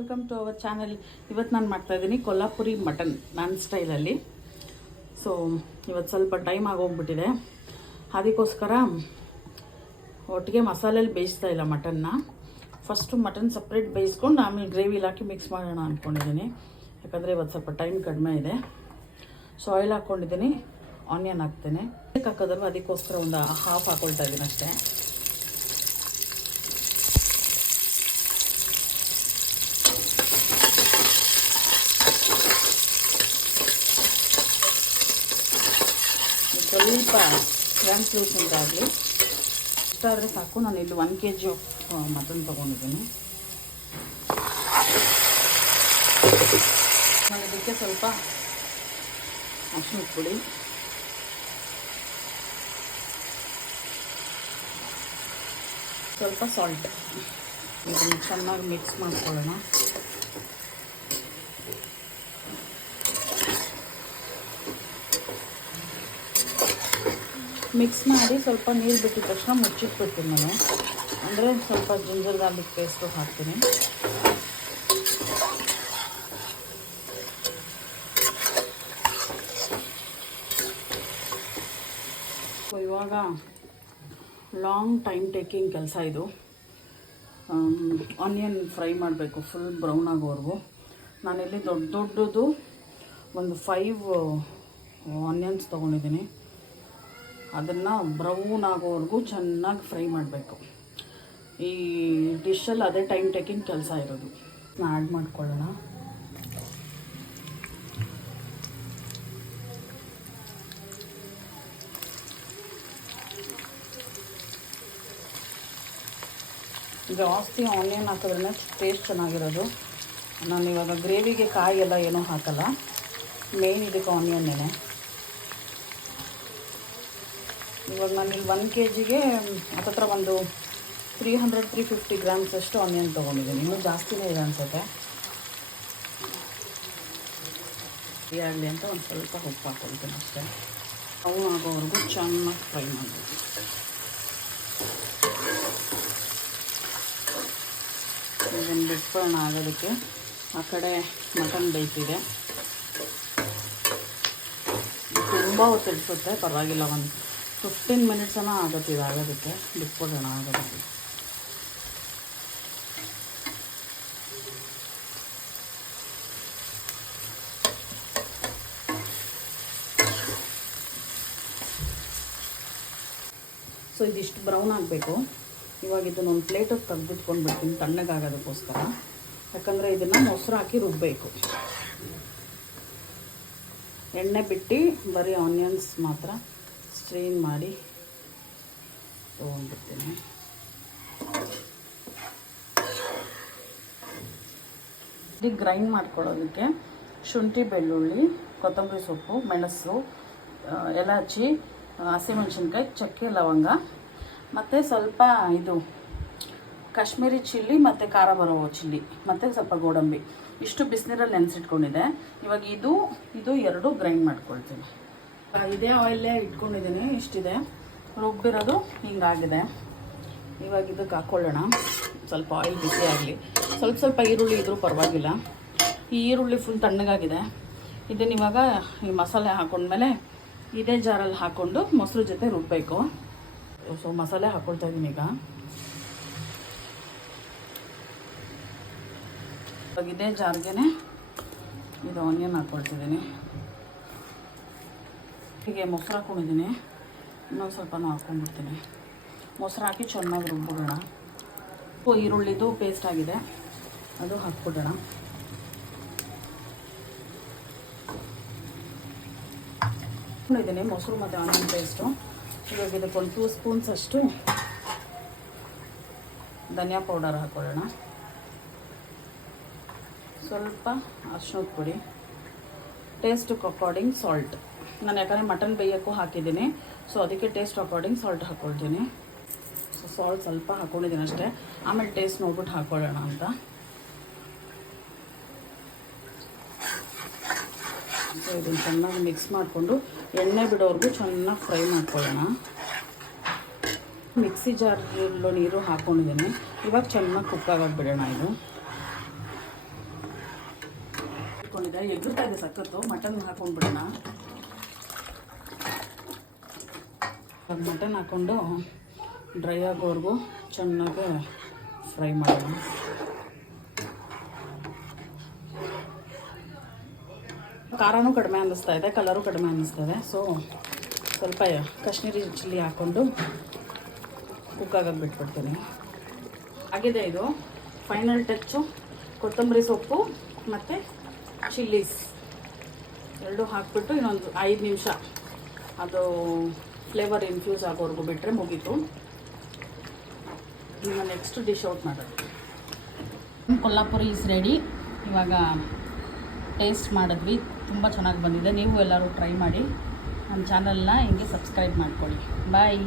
Welcome to our channel. ಇವತ್ತು ನಾನು ಮಾಡ್ತಾಯಿದ್ದೀನಿ ಕೊಲ್ಹಾಪುರಿ ಮಟನ್ ನನ್ನ ಸ್ಟೈಲಲ್ಲಿ. ಸೊ ಇವತ್ತು ಸ್ವಲ್ಪ ಟೈಮ್ ಆಗೋಗ್ಬಿಟ್ಟಿದೆ, ಅದಕ್ಕೋಸ್ಕರ ಒಟ್ಟಿಗೆ ಮಸಾಲೆಯಲ್ಲಿ ಬೇಯಿಸ್ತಾ ಇಲ್ಲ ಮಟನ್ನ. ಫಸ್ಟು ಮಟನ್ ಸಪ್ರೇಟ್ ಬೇಯಿಸ್ಕೊಂಡು ಆಮೇಲೆ ಗ್ರೇವಿಲಿ ಹಾಕಿ ಮಿಕ್ಸ್ ಮಾಡೋಣ ಅಂದ್ಕೊಂಡಿದ್ದೀನಿ. ಯಾಕಂದರೆ ಇವತ್ತು ಸ್ವಲ್ಪ ಟೈಮ್ ಕಡಿಮೆ ಇದೆ. ಸೊ ಆಯಿಲ್ ಹಾಕ್ಕೊಂಡಿದ್ದೀನಿ, ಆನಿಯನ್ ಹಾಕ್ತೇನೆ. ಹಾಕೋದಲ್ವ ಅದಕ್ಕೋಸ್ಕರ ಒಂದು ಹಾಫ್ ಹಾಕ್ಕೊಳ್ತಾ ಇದ್ದೀನಿ ಅಷ್ಟೇ. ಸ್ವಲ್ಪ ಟ್ರಾನ್ಸ್ಲೂಸೆಂಟ್ ಆಗಲಿ ಇಷ್ಟಾದರೆ ಸಾಕು. ನಾನು ಇಲ್ಲಿ 1 kg ಮಟನ್ ತೊಗೊಂಡಿದ್ದೀನಿ. ನಾನು ಇದಕ್ಕೆ ಸ್ವಲ್ಪ ಅರಿಶಿನ ಪುಡಿ, ಸ್ವಲ್ಪ ಸಾಲ್ಟ್, ಇದನ್ನು ಚೆನ್ನಾಗಿ ಮಿಕ್ಸ್ ಮಾಡ್ಕೊಳ್ಳೋಣ. ಮಿಕ್ಸ್ ಮಾಡಿ ಸ್ವಲ್ಪ ನೀರು ಬಿಟ್ಟಿದ ತಕ್ಷಣ ಮುಚ್ಚಿಟ್ಬಿಡ್ತೀನಿ ನಾನು. ಅಂದರೆ ಸ್ವಲ್ಪ ಜಿಂಜರ್ ಗಾರ್ಲಿಕ್ ಪೇಸ್ಟು ಹಾಕ್ತೀನಿ. ಇವಾಗ ಲಾಂಗ್ ಟೈಮ್ ಟೇಕಿಂಗ್ ಕೆಲಸ ಇದು. ಆನಿಯನ್ ಫ್ರೈ ಮಾಡಬೇಕು ಫುಲ್ ಬ್ರೌನ್ ಆಗೋವರೆಗೂ. ನಾನಿಲ್ಲಿ ದೊಡ್ಡದು ಒಂದು 5 ಆನಿಯನ್ಸ್ ತೊಗೊಂಡಿದ್ದೀನಿ. ಅದನ್ನು ಬ್ರೌನ್ ಆಗೋವರೆಗೂ ಚೆನ್ನಾಗಿ ಫ್ರೈ ಮಾಡಬೇಕು. ಈ ಡಿಶಲ್ಲಿ ಅದೇ ಟೈಮ್ ಟೇಕಿಂಗ್ ಕೆಲಸ ಇರೋದು. ಆ್ಯಡ್ ಮಾಡ್ಕೊಳ್ಳೋಣ. ಜಾಸ್ತಿ ಆನಿಯನ್ ಹಾಕಿದ್ರೆ ಟೇಸ್ಟ್ ಚೆನ್ನಾಗಿರೋದು. ನಾನು ಇವಾಗ ಗ್ರೇವಿಗೆ ಕಾಯಿ ಎಲ್ಲ ಏನೂ ಹಾಕಲ್ಲ, ಮೇನ್ ಇದಕ್ಕೆ ಆನಿಯನ್ನೇ. ಇವಾಗ ನಾನು ಇಲ್ಲಿ 1 kgಗೆ ಹತ್ತತ್ರ ಒಂದು 300-350 ಗ್ರಾಮ್ಸ್ ಅಷ್ಟು ಆನಿಯನ್ ತೊಗೊಂಡಿದ್ದೀನಿ. ಇನ್ನೂ ಜಾಸ್ತಿನೇ ಇದೆ ಅನಿಸುತ್ತೆ. ಆಗಲಿ ಅಂತ ಒಂದು ಸ್ವಲ್ಪ ಉಪ್ಪು ಹಾಕ್ಕೊಳ್ತೀನಿ ಅಷ್ಟೇ. ಅವು ಆಗೋವರೆಗೂ ಚೆನ್ನಾಗಿ ಫ್ರೈ ಮಾಡಬೇಕು. ಇದನ್ನು ಬಿಟ್ಕೊಳ್ಳೋಣ ಆಗೋದಕ್ಕೆ. ಆ ಕಡೆ ಮಟನ್ ಬೇಯ್ತಿದೆ. ತುಂಬ ಹೊತ್ತು ಇಡಿಸುತ್ತೆ, ಪರವಾಗಿಲ್ಲ. ಒಂದು 15 ಮಿನಿಟ್ಸನ ಆಗುತ್ತೆ ಇದು ಆಗೋದಕ್ಕೆ. ಬಿಟ್ಕೊಡೋಣ ಆಗೋದಕ್ಕೆ. ಸೊ ಇದಿಷ್ಟು ಬ್ರೌನ್ ಆಗಬೇಕು. ಇವಾಗ ಇದನ್ನೊಂದು ಪ್ಲೇಟಿಗೆ ತೆಗೆದಿಟ್ಕೊಂಡು ಬಿಡ್ತೀನಿ ತಣ್ಣಗಾಗೋದಕ್ಕೋಸ್ಕರ. ಯಾಕಂದರೆ ಇದನ್ನು ಮೊಸರು ಹಾಕಿ ರುಬ್ಬಬೇಕು. ಎಣ್ಣೆ ಬಿಟ್ಟು ಬರೀ ಆನಿಯನ್ಸ್ ಮಾತ್ರ ಸ್ಟ್ರೈನ್ ಮಾಡಿ ತೊಗೊಂಡ್ಬಿಡ್ತೀನಿ. ಇದಕ್ಕೆ ಗ್ರೈಂಡ್ ಮಾಡ್ಕೊಳ್ಳೋದಕ್ಕೆ ಶುಂಠಿ, ಬೆಳ್ಳುಳ್ಳಿ, ಕೊತ್ತಂಬರಿ ಸೊಪ್ಪು, ಮೆಣಸು, ಎಲಾಚಿ, ಹಸಿಮೆಣಸಿನ್ಕಾಯಿ, ಚಕ್ಕೆ, ಲವಂಗ ಮತ್ತು ಸ್ವಲ್ಪ ಇದು ಕಾಶ್ಮೀರಿ ಚಿಲ್ಲಿ ಮತ್ತು ಖಾರ ಬರೋ ಚಿಲ್ಲಿ ಮತ್ತು ಸ್ವಲ್ಪ ಗೋಡಂಬಿ ಇಷ್ಟು ಬಿಸಿನೀರಲ್ಲಿ ನೆನೆಸಿಟ್ಕೊಂಡಿದೆ. ಇವಾಗ ಇದು ಎರಡು ಗ್ರೈಂಡ್ ಮಾಡ್ಕೊಳ್ತೀನಿ. ಇದೇ ಆಯಿಲೇ ಇಟ್ಕೊಂಡಿದ್ದೀನಿ. ಇಷ್ಟಿದೆ, ರುಬ್ಬಿರೋದು ಹಿಂಗಾಗಿದೆ. ಇವಾಗ ಇದಕ್ಕೆ ಹಾಕ್ಕೊಳ್ಳೋಣ. ಸ್ವಲ್ಪ ಆಯಿಲ್ ಬಿಸಿ ಆಗಲಿ. ಸ್ವಲ್ಪ ಈರುಳ್ಳಿ ಇದ್ರೂ ಪರವಾಗಿಲ್ಲ. ಈ ಈರುಳ್ಳಿ ಫುಲ್ ತಣ್ಣಗಾಗಿದೆ. ಇದನ್ನು ಇವಾಗ ಈ ಮಸಾಲೆ ಹಾಕೊಂಡ್ಮೇಲೆ ಇದೇ ಜಾರಲ್ಲಿ ಹಾಕ್ಕೊಂಡು ಮೊಸರು ಜೊತೆ ರುಬ್ಬಬೇಕು. ಸೊ ಮಸಾಲೆ ಹಾಕ್ಕೊಳ್ತಾ ಇದ್ದೀನಿ ಈಗ. ಇವಾಗ ಇದೇ ಜಾರ್ಗೆ ಇದು ಆನಿಯನ್ ಹಾಕ್ಕೊಳ್ತಿದ್ದೀನಿ. ಹೀಗೆ ಮೊಸರು ಹಾಕ್ಕೊಂಡಿದ್ದೀನಿ. ಇನ್ನೊಂದು ಸ್ವಲ್ಪನೂ ಹಾಕ್ಕೊಂಡ್ಬಿಡ್ತೀನಿ. ಮೊಸರು ಹಾಕಿ ಚೆನ್ನಾಗಿ ರುಬ್ಬಿಡೋಣ. ಈರುಳ್ಳಿದು ಪೇಸ್ಟ್ ಆಗಿದೆ, ಅದು ಹಾಕ್ಬಿಡೋಣ. ಹಾಕ್ಕೊಂಡಿದ್ದೀನಿ ಮೊಸರು ಮತ್ತು ಆನಿಯನ್ ಪೇಸ್ಟು. ಇವಾಗ ಇದಕ್ಕೊಂದು 2 ಸ್ಪೂನ್ಸ್ ಅಷ್ಟು ಧನಿಯಾ ಪೌಡರ್ ಹಾಕ್ಕೊಳ್ಳೋಣ. ಸ್ವಲ್ಪ ಅರಿಶಿನದ ಪುಡಿ, ಟೇಸ್ಟ್ ಅಕಾರ್ಡಿಂಗ್ ಸಾಲ್ಟ್. ನಾನು ಯಾಕಂದರೆ ಮಟನ್ ಬೇಯೋಕ್ಕೂ ಹಾಕಿದ್ದೀನಿ, ಸೊ ಅದಕ್ಕೆ ಟೇಸ್ಟ್ ಅಕಾರ್ಡಿಂಗ್ ಸಾಲ್ಟ್ ಹಾಕ್ಕೊಳ್ತೀನಿ. ಸೊ ಸಾಲ್ಟ್ ಸ್ವಲ್ಪ ಹಾಕ್ಕೊಂಡಿದ್ದೀನಿ ಅಷ್ಟೇ. ಆಮೇಲೆ ಟೇಸ್ಟ್ ನೋಡ್ಬಿಟ್ಟು ಹಾಕ್ಕೊಳ್ಳೋಣ ಅಂತ. ಸೊ ಇದನ್ನು ಚೆನ್ನಾಗಿ ಮಿಕ್ಸ್ ಮಾಡಿಕೊಂಡು ಎಣ್ಣೆ ಬಿಡೋವರೆಗೂ ಚೆನ್ನಾಗಿ ಫ್ರೈ ಮಾಡ್ಕೊಳ್ಳೋಣ. ಮಿಕ್ಸಿ ಜಾರಲ್ಲೂ ನೀರು ಹಾಕ್ಕೊಂಡಿದ್ದೀನಿ. ಇವಾಗ ಚೆನ್ನಾಗಿ ಕುಕ್ಕಾಗಿ ಬಿಡೋಣ. ಇದು ಹಾಕ್ಕೊಂಡಿದ್ದೆ, ಎಗ್ಗುತ್ತಾ ಇದೆ ಸಖತ್ತು. ಮಟನ್ ಹಾಕ್ಕೊಂಡ್ಬಿಡೋಣ. ಮಟನ್ ಹಾಕ್ಕೊಂಡು ಡ್ರೈ ಆಗೋವರೆಗೂ ಚೆನ್ನಾಗಿ ಫ್ರೈ ಮಾಡೋಣ. ಖಾರನೂ ಕಡಿಮೆ ಅನ್ನಿಸ್ತಾ ಇದೆ, ಕಲರು ಕಡಿಮೆ ಅನ್ನಿಸ್ತಾ ಇದೆ. ಸೊ ಸ್ವಲ್ಪ ಕಾಶ್ಮೀರಿ ಚಿಲ್ಲಿ ಹಾಕ್ಕೊಂಡು ಕುಕ್ಕಾಗಕ್ಕೆ ಬಿಟ್ಬಿಡ್ತೀನಿ. ಆಗಿದೆ ಇದು. ಫೈನಲ್ ಟಚ್ಚು ಕೊತ್ತಂಬರಿ ಸೊಪ್ಪು ಮತ್ತು ಚಿಲ್ಲೀಸ್ ಎರಡೂ ಹಾಕ್ಬಿಟ್ಟು ಇನ್ನೊಂದು 5 ನಿಮಿಷ ಅದು ಫ್ಲೇವರ್ ಇನ್ಫ್ಯೂಸ್ ಆಗೋವರೆಗೂ ಬಿಟ್ಟರೆ ಮುಗೀತು. ಇನ್ನು ನೆಕ್ಸ್ಟ್ ಡಿಶ್ ಔಟ್ ಮಾಡೋದು. Kolhapuri is ready. ಇವಾಗ ಟೇಸ್ಟ್ ಮಾಡಿದ್ವಿ, ತುಂಬ ಚೆನ್ನಾಗಿ ಬಂದಿದೆ. ನೀವು ಎಲ್ಲರೂ ಟ್ರೈ ಮಾಡಿ. ನಮ್ಮ ಚಾನಲ್ನ ಹಿಂಗೆ ಸಬ್ಸ್ಕ್ರೈಬ್ ಮಾಡ್ಕೊಳ್ಳಿ. ಬಾಯ್.